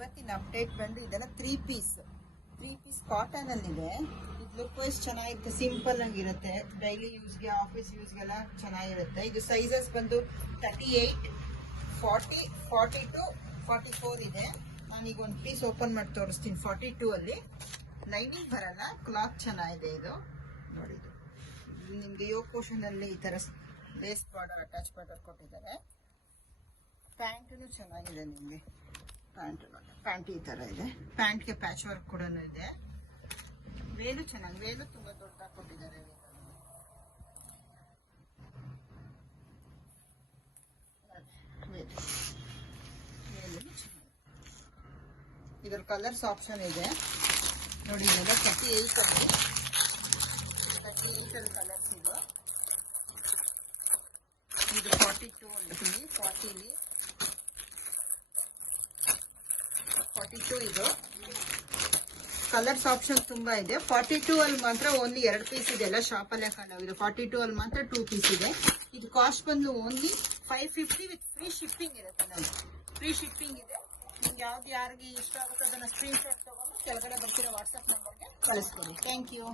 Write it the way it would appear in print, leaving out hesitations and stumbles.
ಇವತ್ತಿನ ಅಪ್ಡೇಟ್ ಬಂದು ಇದೆಲ್ಲ ತ್ರೀ ಪೀಸ್ ಕಾಟನ್ ಅಲ್ಲಿದೆ. ಇದು ಲುಕ್ ವೈಸ್ ಚೆನ್ನಾಗಿರುತ್ತೆ, ಸಿಂಪಲ್ ಆಗಿರುತ್ತೆ, ಡೈಲಿ ಯೂಸ್ಗೆ ಆಫೀಸ್ ಯೂಸ್ಗೆಲ್ಲ ಚೆನ್ನಾಗಿರುತ್ತೆ. ಇದು ಸೈಜಸ್ ಬಂದು 38, 40, 42, 44 ಇದೆ. ನಾನೀಗ ಒಂದು ಪೀಸ್ ಓಪನ್ ಮಾಡಿ ತೋರಿಸ್ತೀನಿ. 42 ಅಲ್ಲಿ ಲೈನಿಂಗ್ ಬರಲ್ಲ, ಕ್ಲಾತ್ ಚೆನ್ನಾಗಿದೆ. ಇದು ನೋಡಿ, ನಿಮ್ಗೆ ಯೋಗ ಪೋರ್ಷನ್ ಅಲ್ಲಿ ಈ ತರ ಲೇಸ್ ಬಾರ್ಡರ್ ಅಟ್ಯಾಚ್ ಬಾರ್ಡರ್ ಕೊಟ್ಟಿದ್ದಾರೆ. ಪ್ಯಾಂಟು ಚೆನ್ನಾಗಿದೆ. ನಿಮಗೆ ಪ್ಯಾಂಟ್ ಈ ತರ ಇದೆ. ಪ್ಯಾಂಟ್ಗೆ ಪ್ಯಾಚ್ ವರ್ಕ್ ಕೂಡ ಇದೆ. ವೇಲು ಚೆನ್ನಾಗಿ, ವೇಲು ತುಂಬಾ ದೊಡ್ಡದಾಗಿ ಕೊಟ್ಟಿದ್ದಾರೆ. ಇದರ ಕಲರ್ಸ್ ಆಪ್ಷನ್ ಇದೆ ನೋಡಿ. ಇದೆಲ್ಲ 38 ಕಲರ್ಸ್ ಇದೆ. ಇದು 42 ಅಂತೀನಿ, 42 ಇದು. ಕಲರ್ಸ್ ಆಪ್ಷನ್ ತುಂಬಾ ಇದೆ. 42 ಅಲ್ಲಿ ಮಾತ್ರ ಓನ್ಲಿ 2 ಪೀಸ್ ಇದೆ. ಎಲ್ಲ ಶಾಪ್ ಅಲ್ಲೇ ಕಾಣೋದು. ಇದು 42 ಅಲ್ಲಿ ಮಾತ್ರ 2 ಪೀಸ್ ಇದೆ. ಇದು ಕಾಸ್ಟ್ ಬಂದು ಓನ್ಲಿ 550 ವಿತ್ ಫ್ರೀ ಶಿಪ್ಪಿಂಗ್ ಇರುತ್ತೆ. ನೋಡಿ, ಫ್ರೀ ಶಿಪ್ಪಿಂಗ್ ಇದೆ. ನಿಮ್ಗೆ ಯಾರಿಗೆ ಇಷ್ಟ ಆಗುತ್ತೆ ಅದನ್ನ ಸ್ಕ್ರೀನ್ ಶಾಟ್ ತಗೊಂಡು ಕೆಳಗಡೆ ಬರ್ತಿರೋ ವಾಟ್ಸ್ಆಪ್ ನಂಬರ್ಗೆ ಕಳಿಸ್ಕೊಡಿ. Thank you.